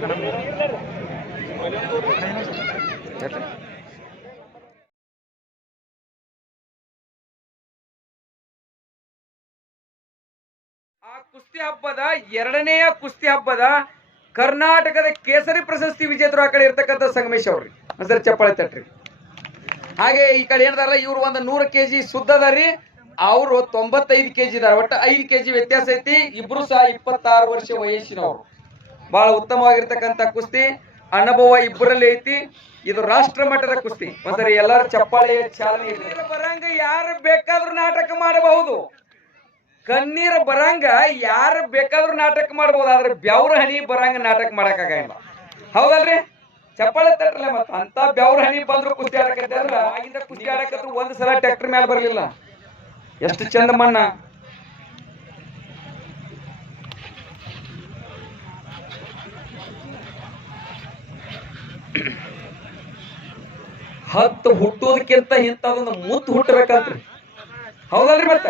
ಆ ಕುಸ್ತಿ ಹಬ್ಬದ ಎರಡನೆಯ ಕುಸ್ತಿ ಹಬ್ಬದ ಕರ್ನಾಟಕದ ಕೇಸರಿ ಪ್ರಶಸ್ತಿ ವಿಜೇತರು ಆ ಕಡೆ ಇರ್ತಕ್ಕಂಥ ಸಂಗಮೇಶ್ ಅವ್ರಿ. ಸರ್ ಚಪ್ಪಾಳೆ ತಟ್ರಿ. ಹಾಗೆ ಈ ಕಡೆ ಏನದಾರ ಇವ್ರು ಒಂದು ನೂರು ಕೆಜಿ ಜಿ ಅದಾರಿ ಅವರು ತೊಂಬತ್ತೈದು ಕೆಜಿ ಇದಾರೆ. ಒಟ್ಟು ಐದು ಕೆಜಿ ವ್ಯತ್ಯಾಸ ಐತಿ. ಇಬ್ರು ಸಹ ಇಪ್ಪತ್ತಾರು ವರ್ಷ ವಯಸ್ಸಿನವರು. ಬಹಳ ಉತ್ತಮವಾಗಿರ್ತಕ್ಕಂಥ ಕುಸ್ತಿ, ಅನುಭವ ಇಬ್ಬರಲ್ಲಿ ಐತಿ. ಇದು ರಾಷ್ಟ್ರ ಮಟ್ಟದ ಕುಸ್ತಿ. ಒಂದ್ಸರಿ ಎಲ್ಲರೂ ಚಪ್ಪಾಳೆ ಚಾಲನೆ. ಬರಂಗ ಯಾರು ಬೇಕಾದ್ರೂ ನಾಟಕ ಮಾಡಬಹುದು. ಕಣ್ಣೀರ ಬರಂಗ ಯಾರು ಬೇಕಾದ್ರೂ ನಾಟಕ ಮಾಡಬಹುದು. ಆದ್ರೆ ಬೆವ್ರ ಹನಿ ಬರಂಗ ನಾಟಕ ಮಾಡಕ್ ಆಗಲ್ಲ ಹೌದಲ್ರಿ? ಚಪ್ಪಾಳೆ ತಟ್ಟಲ್ಲ ಮತ್ತ ಅಂತ ಬೆವ್ರ ಹನಿ ಬಂದ್ರು ಕುಸ್ತಿ ಆಡಕತ್ತೆ ಆಗಿಂದ ಕುಸ್ತಿ ಆಡಕತ್ರು ಒಂದ್ ಸಲ ಟ್ರ್ಯಾಕ್ಟರ್ ಮೇಲೆ ಬರಲಿಲ್ಲ. ಎಷ್ಟು ಚಂದ ಮಣ್ಣ. ಹತ್ತು ಹುಟ್ಟೋದಕ್ಕಿಂತ ಇಂಥದೊಂದು ಮುತ್ತು ಹುಟ್ಟಬೇಕಂತ್ರಿ. ಹೌದಲ್ರಿ ಮತ್ತ?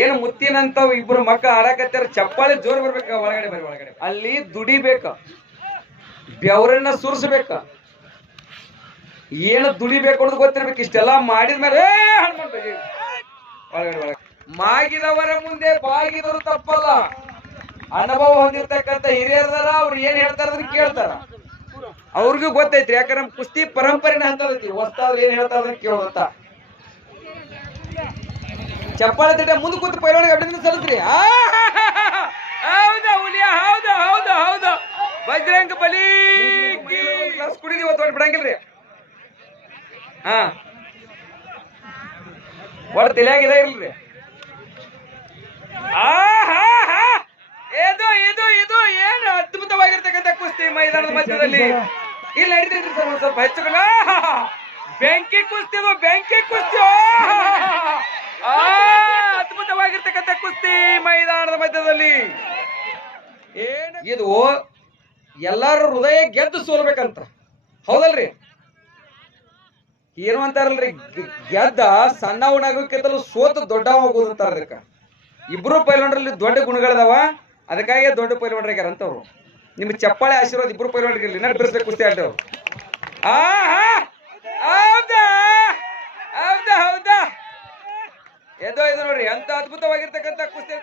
ಏನು ಮುತ್ತಿನಂತ ಇಬ್ರು ಮಕ್ಕ ಆಡಕತ್ತಾರ ಚಪ್ಪಾಳೆ ಜೋರ್ ಬರ್ಬೇಕ ಒಳಗಡೆ ಬರ್ರಿ, ಒಳಗಡೆ ಅಲ್ಲಿ ದುಡಿಬೇಕ. ಬೆವರನ್ನ ಸುರಿಸ್ಬೇಕ. ಏನು ದುಡಿಬೇಕು ಅನ್ನೋದು ಗೊತ್ತಿರ್ಬೇಕು. ಇಷ್ಟೆಲ್ಲ ಮಾಡಿದ್ಮೇಲೆ ಒಳಗಡೆ ಒಳಗಡೆ. ಮಾಗಿದವರ ಮುಂದೆ ಬಾಗಿದವರು ತಪ್ಪಲ್ಲ. ಅನುಭವ ಹೊಂದಿರ್ತಕ್ಕಂಥ ಹಿರಿಯರದಾರ, ಅವ್ರು ಏನ್ ಹೇಳ್ತಾರ ಕೇಳ್ತಾರ. ಅವ್ರಿಗೂ ಗೊತ್ತೈತ್ರಿ ಯಾಕಂದ್ರೆ ನಮ್ ಕುಸ್ತಿ ಪರಂಪರೆನ ಅಂತದೈತಿ. ಹೊಸ್ತಾದ್ರೆ ಏನ್ ಹೇಳ್ತಾ ಕೇಳೋದಂತ ಚಪ್ಪಾಳೆ ತಟ್ಟೆ ಮುಂದೆ ಕೂತು ಪೈಲೋಣಿಗೆ ಸಲ್ಲಿಸ್ರಿ ಆ, ಹೌದಾ ಹುಲಿಯ ಹೌದು ಹೌದು ಹೌದು. ಬಜರಂಗ ಬಲಿ ಗ್ಲಾಸ್ ಕುಡಿದಿ ಇವತ್ತು ಬಿಡಂಗಿಲ್ರಿ. ಹಾ. ಒಟ್ಟು ತಲೆಯಾಗಿದೆ ಇಲ್ರಿ! ಇದು ಇದು ಇದು ಏನು ಅದ್ಭುತವಾಗಿರ್ತಕ್ಕಂಥ ಕುಸ್ತಿ ಮೈದಾನದ ಮಧ್ಯದಲ್ಲಿ. ಇಲ್ಲಿ ಹಿಡಿದ್ರಿ ಸರ್, ಒಂದ್ ಸ್ವಲ್ಪ ಹೆಚ್ಚು. ಬೆಂಕಿ ಕುಸ್ತಿ ಇದು ಬೆಂಕಿ ಕುಸ್ತಿ! ಅದ್ಭುತವಾಗಿರ್ತಕ್ಕಂಥ ಕುಸ್ತಿ ಮೈದಾನದ ಮಧ್ಯದಲ್ಲಿ. ಇದು ಎಲ್ಲಾರು ಹೃದಯ ಗೆದ್ದು ಸೋಲ್ಬೇಕಂತ. ಹೌದಲ್ರಿ? ಏನು ಅಂತಾರಲ್ರಿ ಗೆದ್ದ ಸಣ್ಣವನಾಗೋಕ್ಕಿಂತಲೂ ಸೋತು ದೊಡ್ಡವ ಹೋಗೋದು ಅಂತಾರ ಅದಕ್ಕ ಇಬ್ರು ಪೈಲೋನ್ರಲ್ಲಿ ದೊಡ್ಡ ಗುಣಗಳಿದಾವ ಅದಕ್ಕಾಗಿ ದೊಡ್ಡ ಪೈಲೋನ್ರಾಗ್ಯಾರ ಅಂತವ್ರು ನಿಮ್ ಚಪ್ಪಾಳೆ ಆಶೀರ್ವಾದ ಇಬ್ರು ಪೈಲೋನ್ರಿಗೆ ಬಿಡಿಸ್ಬೇಕು ಕುಸ್ತಿ ಆಟ ಹೌದಾ? ಹೌದಾ ಎದೋ ಇದು ನೋಡ್ರಿ ಅಂತ ಅದ್ಭುತವಾಗಿರ್ತಕ್ಕಂಥ ಕುಸ್ತಿ